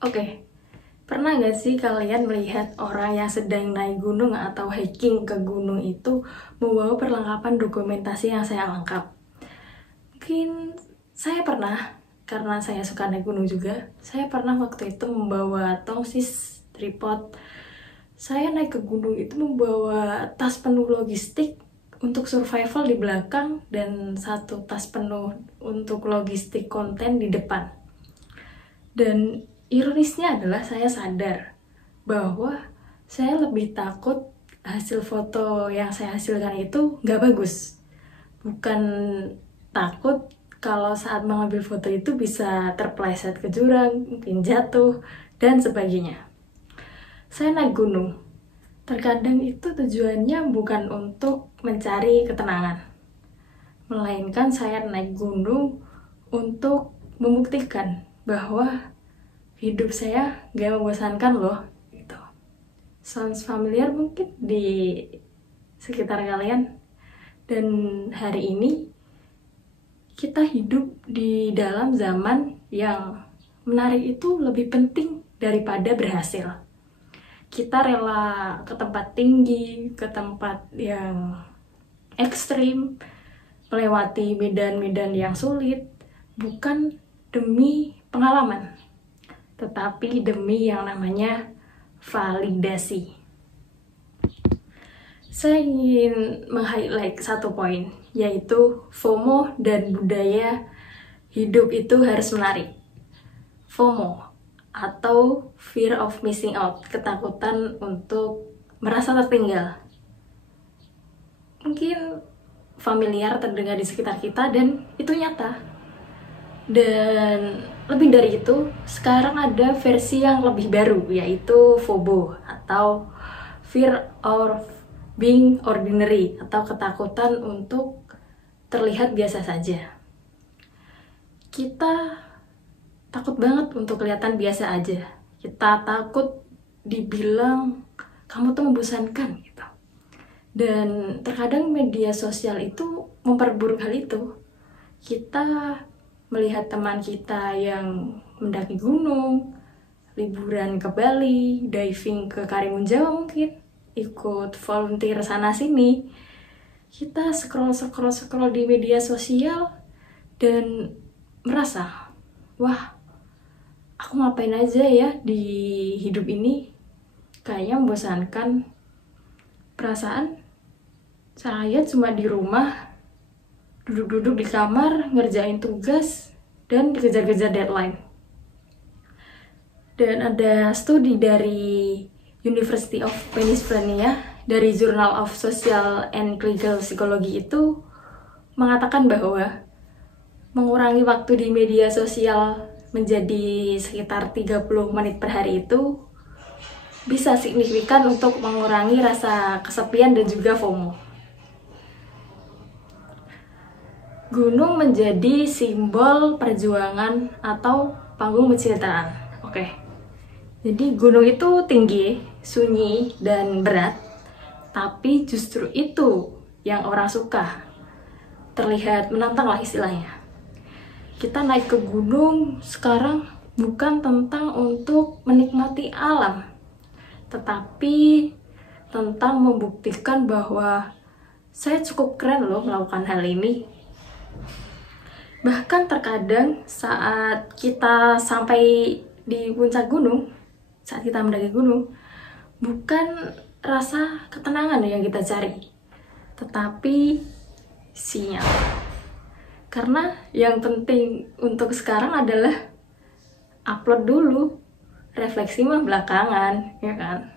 Oke, pernah nggak sih kalian melihat orang yang sedang naik gunung atau hiking ke gunung itu membawa perlengkapan dokumentasi yang saya lengkap? Mungkin saya pernah, karena saya suka naik gunung juga. Saya pernah waktu itu membawa tongsis, tripod. Saya naik ke gunung itu membawa tas penuh logistik untuk survival di belakang dan satu tas penuh untuk logistik konten di depan. Dan ironisnya adalah saya sadar bahwa saya lebih takut hasil foto yang saya hasilkan itu nggak bagus. Bukan takut kalau saat mengambil foto itu bisa terpleset ke jurang, mungkin jatuh, dan sebagainya. Saya naik gunung. Terkadang itu tujuannya bukan untuk mencari ketenangan, melainkan saya naik gunung untuk membuktikan bahwa hidup saya gak membosankan loh. Gitu. Sounds familiar mungkin di sekitar kalian. Dan hari ini kita hidup di dalam zaman yang menarik itu lebih penting daripada berhasil. Kita rela ke tempat tinggi, ke tempat yang ekstrim, melewati medan-medan yang sulit, bukan demi pengalaman, tetapi demi yang namanya validasi. Saya ingin meng-highlight satu poin, yaitu FOMO dan budaya hidup itu harus menarik. FOMO atau fear of missing out, ketakutan untuk merasa tertinggal. Mungkin familiar terdengar di sekitar kita dan itu nyata. Dan lebih dari itu, sekarang ada versi yang lebih baru, yaitu FOBO atau fear of being ordinary atau ketakutan untuk terlihat biasa saja. Kita takut banget untuk kelihatan biasa aja. Kita takut dibilang kamu tuh membosankan gitu. Dan terkadang media sosial itu memperburuk hal itu. Kita melihat teman kita yang mendaki gunung, liburan ke Bali, diving ke Karimun Jawa mungkin, ikut volunteer sana sini. Kita scroll di media sosial dan merasa, wah, aku ngapain aja ya di hidup ini? Kayaknya membosankan. Perasaan saya cuma di rumah, duduk-duduk di kamar, ngerjain tugas, dan dikejar-kejar deadline. Dan ada studi dari University of Pennsylvania, dari Journal of Social and Clinical Psychology itu mengatakan bahwa mengurangi waktu di media sosial menjadi sekitar 30 menit per hari itu bisa signifikan untuk mengurangi rasa kesepian dan juga FOMO. Gunung menjadi simbol perjuangan atau panggung pencitraan. Oke. Jadi gunung itu tinggi, sunyi, dan berat. Tapi justru itu yang orang suka. Terlihat menantang lah istilahnya. Kita naik ke gunung sekarang bukan tentang untuk menikmati alam, tetapi tentang membuktikan bahwa saya cukup keren loh melakukan hal ini. Bahkan terkadang saat kita sampai di puncak gunung, saat kita mendaki gunung, bukan rasa ketenangan yang kita cari, tetapi sinyal. Karena yang penting untuk sekarang adalah upload dulu, refleksi mah belakangan, ya kan?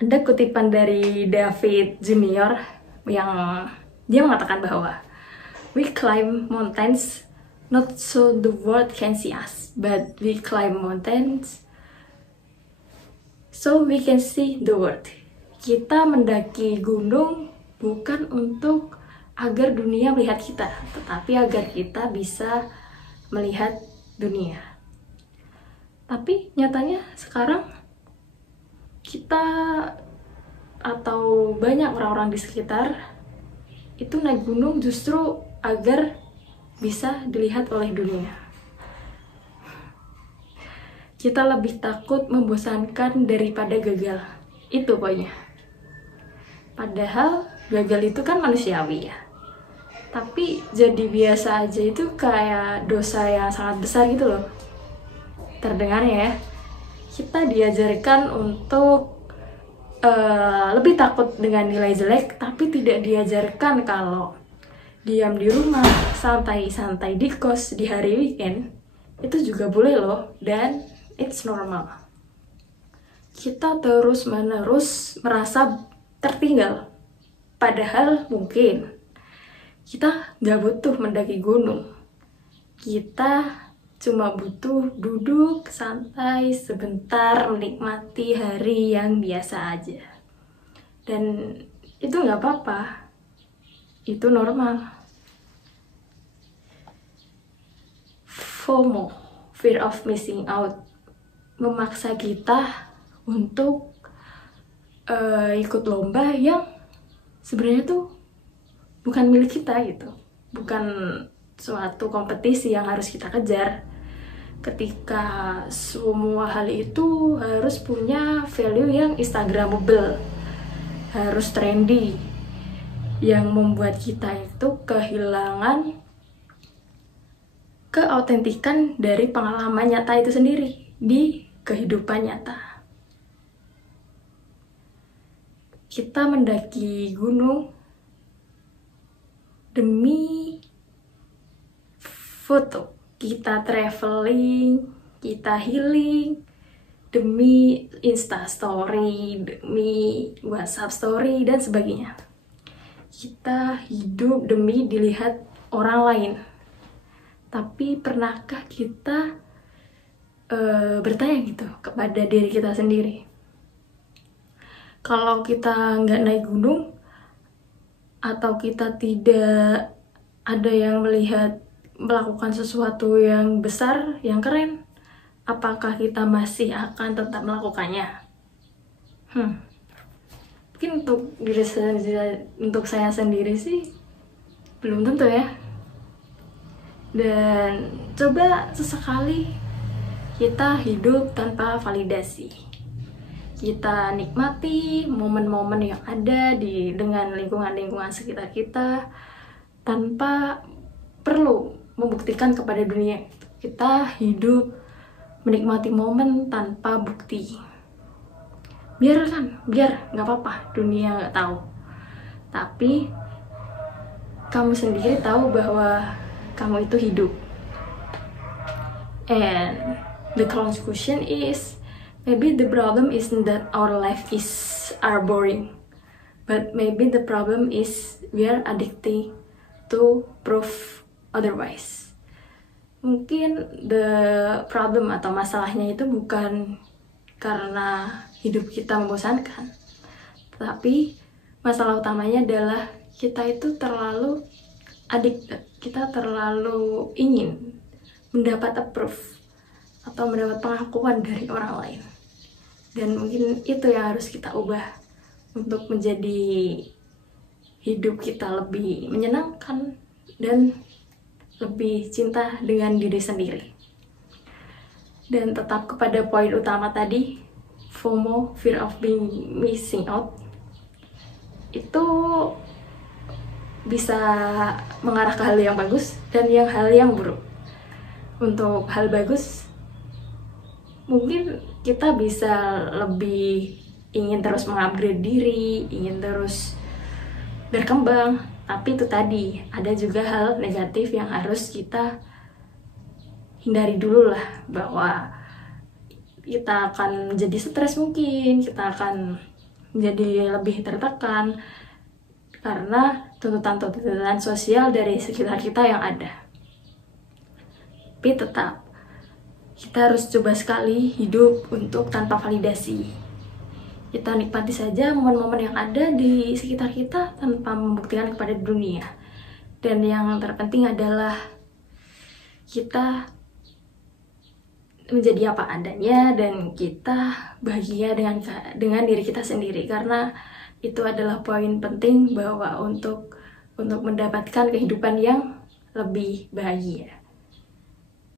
Ada kutipan dari David Junior yang dia mengatakan bahwa we climb mountains not so the world can see us, but we climb mountains so we can see the world. Kita mendaki gunung bukan untuk agar dunia melihat kita, tetapi agar kita bisa melihat dunia. Tapi nyatanya sekarang kita atau banyak orang-orang di sekitar itu naik gunung justru agar bisa dilihat oleh dunia. kita lebih takut membosankan daripada gagal. Itu poinnya. Padahal gagal itu kan manusiawi ya. Tapi jadi biasa aja itu kayak dosa yang sangat besar gitu loh. Terdengarnya ya. Kita diajarkan untuk lebih takut dengan nilai jelek, tapi tidak diajarkan kalau diam di rumah, santai-santai di kos di hari weekend, itu juga boleh loh, dan it's normal. Kita terus-menerus merasa tertinggal, padahal mungkin kita nggak butuh mendaki gunung. Kita cuma butuh duduk santai sebentar, menikmati hari yang biasa aja. Dan itu nggak apa-apa, itu normal. FOMO, fear of missing out, memaksa kita untuk ikut lomba yang sebenarnya tuh bukan milik kita gitu, bukan suatu kompetisi yang harus kita kejar. Ketika semua hal itu harus punya value yang instagramable, harus trendy, yang membuat kita itu kehilangan keautentikan dari pengalaman nyata itu sendiri di kehidupan nyata. Kita mendaki gunung demi foto, kita traveling, kita healing demi Instastory, demi WhatsApp story, dan sebagainya. Kita hidup demi dilihat orang lain. Tapi pernahkah kita bertanya gitu kepada diri kita sendiri? Kalau kita nggak naik gunung, atau kita tidak ada yang melakukan sesuatu yang besar, yang keren, apakah kita masih akan tetap melakukannya? Mungkin untuk saya sendiri sih belum tentu ya. Dan coba sesekali kita hidup tanpa validasi. Kita nikmati momen-momen yang ada dengan lingkungan-lingkungan sekitar kita tanpa perlu membuktikan kepada dunia. Kita hidup menikmati momen tanpa bukti. Biar nggak apa-apa dunia nggak tahu. Tapi kamu sendiri tahu bahwa kamu itu hidup. And the conclusion is, maybe the problem isn't that our life are boring, but maybe the problem is we are addicted to prove otherwise. Mungkin the problem atau masalahnya itu bukan karena hidup kita membosankan, tapi masalah utamanya adalah kita itu terlalu addicted, kita terlalu ingin mendapat approve atau mendapat pengakuan dari orang lain. Dan mungkin itu yang harus kita ubah untuk menjadi hidup kita lebih menyenangkan dan lebih cinta dengan diri sendiri. Dan tetap kepada poin utama tadi, FOMO, fear of being missing out, itu bisa mengarah ke hal yang bagus dan hal yang buruk. Untuk hal bagus, mungkin kita bisa lebih ingin terus mengupgrade diri, ingin terus berkembang. Tapi itu tadi, ada juga hal negatif yang harus kita hindari dulu lah, bahwa kita akan menjadi stres mungkin, kita akan menjadi lebih tertekan karena tuntutan-tuntutan sosial dari sekitar kita yang ada. Tapi tetap, kita harus coba sekali hidup untuk tanpa validasi. Kita nikmati saja momen-momen yang ada di sekitar kita tanpa membuktikan kepada dunia. Dan yang terpenting adalah kita menjadi apa adanya dan kita bahagia dengan diri kita sendiri, karena itu adalah poin penting bahwa untuk mendapatkan kehidupan yang lebih bahagia.